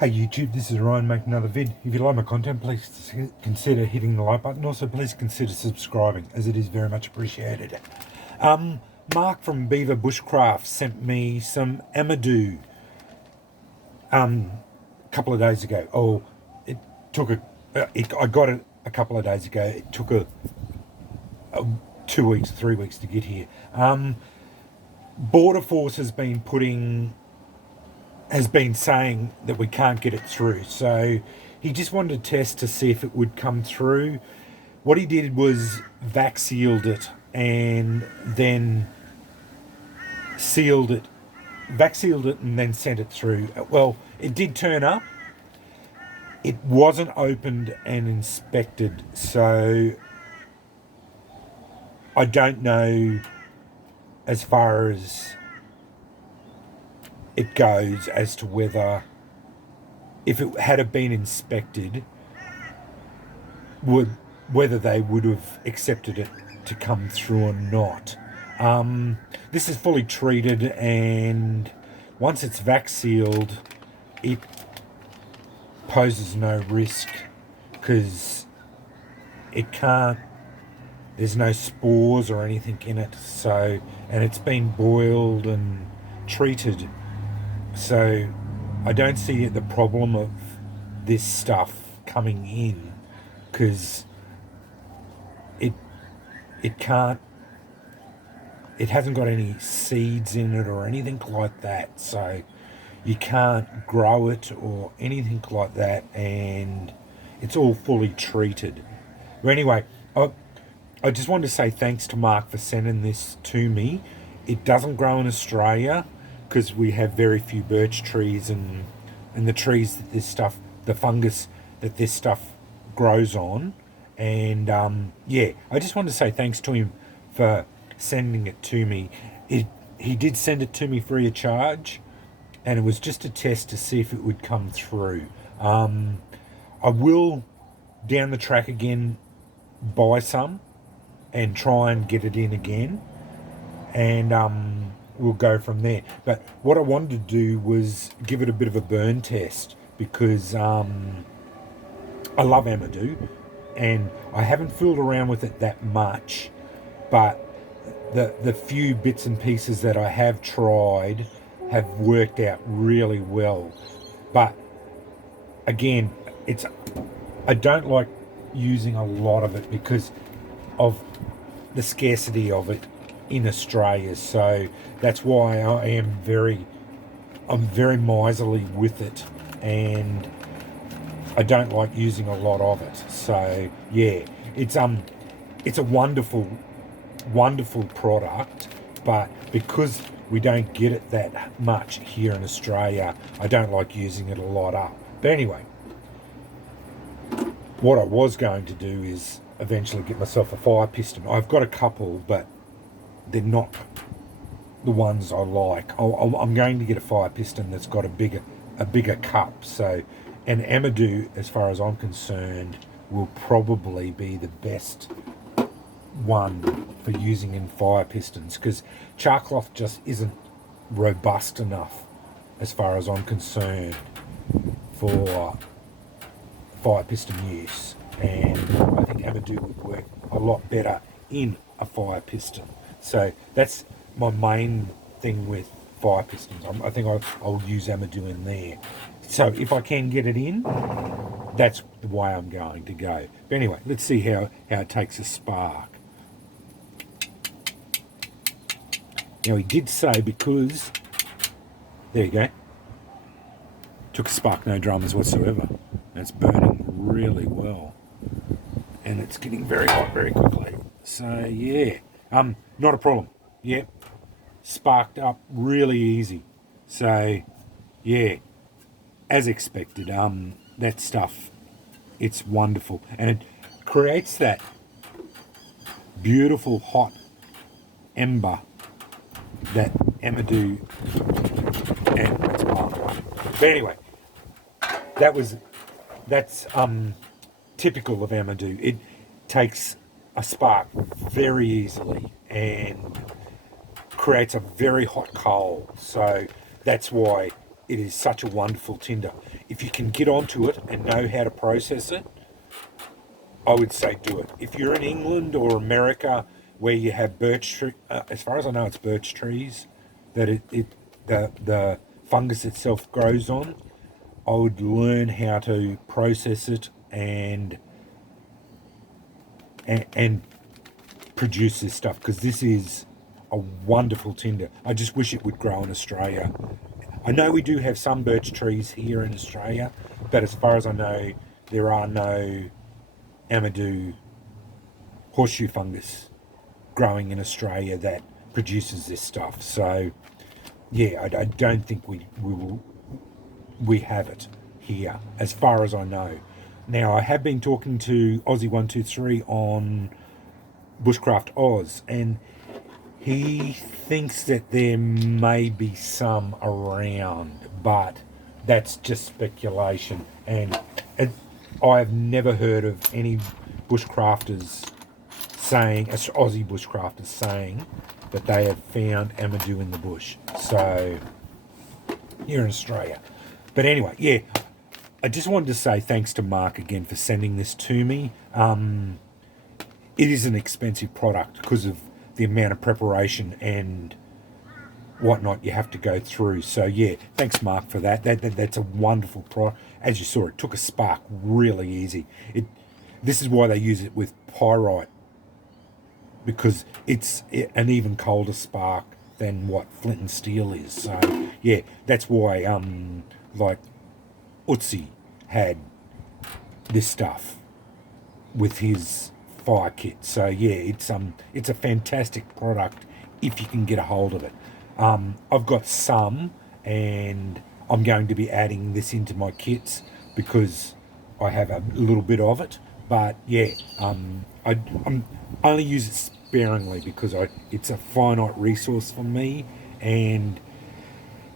Hey YouTube, this is Ryan making another vid. If you like my content, please consider hitting the like button. Also, please consider subscribing, as it is very much appreciated. Mark from Beaverbushcraft sent me some amadou a couple of days ago. Oh, it took I got it a couple of days ago. It took a 2 weeks, 3 weeks to get here. Border Force has been saying that we can't get it through, so he just wanted to test to see if it would come through. What he did was vac sealed it and then vac sealed it and then sent it through. Well, it did turn up. It wasn't opened and inspected, so I don't know as far as it goes as to whether, if it had been inspected, whether they would have accepted it to come through or not. This is fully treated, and once it's vac sealed, it poses no risk because there's no spores or anything in it. So, and it's been boiled and treated. So I don't see the problem of this stuff coming in, because it hasn't got any seeds in it or anything like that, so you can't grow it or anything like that, and it's all fully treated. But anyway, I just wanted to say thanks to Mark for sending this to me. It doesn't grow in Australia because we have very few birch trees, and the trees that the fungus that this stuff grows on. And yeah, I just wanted to say thanks to him for sending it to me. He did send it to me free of charge, and it was just a test to see if it would come through. I will down the track again buy some and try and get it in again, and we'll go from there. But what I wanted to do was give it a bit of a burn test, because I love amadou, and I haven't fooled around with it that much, but the few bits and pieces that I have tried have worked out really well. But again, I don't like using a lot of it because of the scarcity of it in Australia. So that's why I'm very miserly with it, and I don't like using a lot of it. So yeah, it's a wonderful product, but because we don't get it that much here in Australia, I don't like using it a lot up. But anyway, what I was going to do is eventually get myself a fire piston. I've got a couple, but they're not the ones I like. I'm going to get a fire piston that's got a bigger cup. So an amadou, as far as I'm concerned, will probably be the best one for using in fire pistons, because char cloth just isn't robust enough, as far as I'm concerned, for fire piston use. And I think amadou would work a lot better in a fire piston. So that's my main thing with fire pistons. I think I'll use amadou in there. So if I can get it in, that's the way I'm going to go. But anyway, let's see how it takes a spark. Now, he did say, because there you go, took a spark, no dramas whatsoever. It's burning really well, and it's getting very hot very quickly. So yeah, not a problem. Yeah, sparked up really easy. So yeah, as expected, that stuff, it's wonderful, and it creates that beautiful hot ember that amadou and its mum. But anyway, that's typical of amadou. It takes a spark very easily and creates a very hot coal. So that's why it is such a wonderful tinder. If you can get onto it and know how to process it, I would say do it. If you're in England or America where you have birch tree, as far as I know, it's birch trees that the fungus itself grows on. I would learn how to process it and produce this stuff, because this is a wonderful tinder. I just wish it would grow in Australia. I know we do have some birch trees here in Australia, but as far as I know, there are no amadou horseshoe fungus growing in Australia that produces this stuff. So yeah, I don't think we have it here, as far as I know. Now, I have been talking to Aussie123 on Bushcraft Oz, and he thinks that there may be some around, but that's just speculation. And I've never heard of any bushcrafters saying, Aussie bushcrafters saying, that they have found amadou in the bush. So, here in Australia. But anyway, yeah, I just wanted to say thanks to Mark again for sending this to me. It is an expensive product because of the amount of preparation and whatnot you have to go through. So yeah, thanks Mark for that. That's a wonderful product. As you saw, it took a spark really easy. This is why they use it with pyrite, because it's an even colder spark than what flint and steel is. So yeah, that's why like Utsi had this stuff with his fire kit. So yeah, it's a fantastic product if you can get a hold of it. I've got some, and I'm going to be adding this into my kits because I have a little bit of it. But yeah, I'm only use it sparingly because it's a finite resource for me, and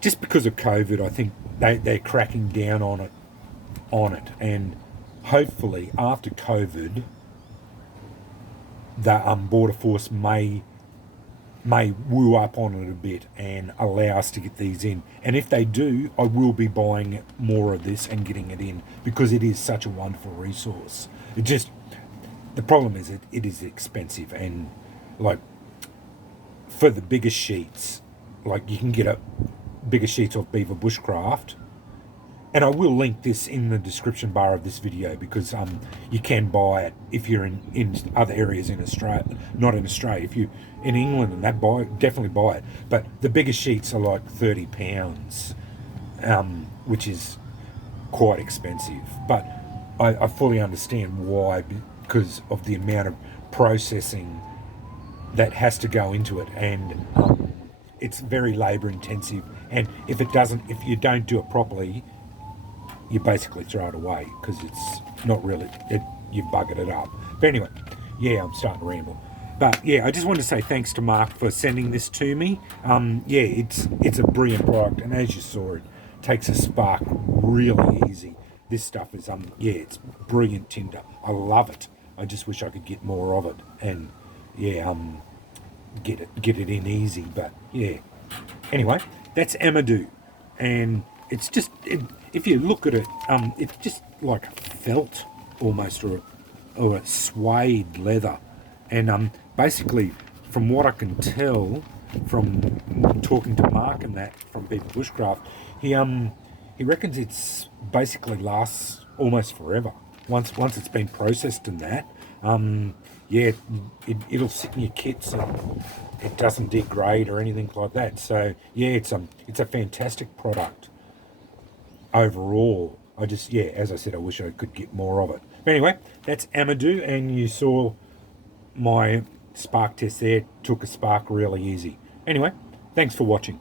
just because of COVID, I think they're cracking down on it, and hopefully after COVID, the border force may woo up on it a bit and allow us to get these in. And if they do, I will be buying more of this and getting it in, because it is such a wonderful resource. The problem is it is expensive, and like for the bigger sheets, like you can get bigger sheets of Beaverbushcraft, and I will link this in the description bar of this video, because you can buy it if you're in other areas in Australia, not in Australia. If you in England and that, definitely buy it. But the bigger sheets are like £30, which is quite expensive. But I fully understand why, because of the amount of processing that has to go into it, and it's very labour intensive. And if you don't do it properly, you basically throw it away, because it's not really, you've buggered it up. But anyway, yeah, I'm starting to ramble. But yeah, I just wanted to say thanks to Mark for sending this to me. Yeah, it's a brilliant product, and as you saw, it takes a spark really easy. This stuff is yeah, it's brilliant tinder. I love it. I just wish I could get more of it, and yeah, get it in easy. But yeah, anyway, that's amadou, and it's just if you look at it, it's just like felt almost, or a suede leather. And basically, from what I can tell from talking to Mark and that from Beaverbushcraft, he reckons it's basically lasts almost forever once it's been processed and that. Yeah, it'll sit in your kits, and it doesn't degrade or anything like that. So yeah, it's a fantastic product overall. As I said, I wish I could get more of it. But anyway, that's amadou, and you saw my spark test there. Took a spark really easy. Anyway, thanks for watching.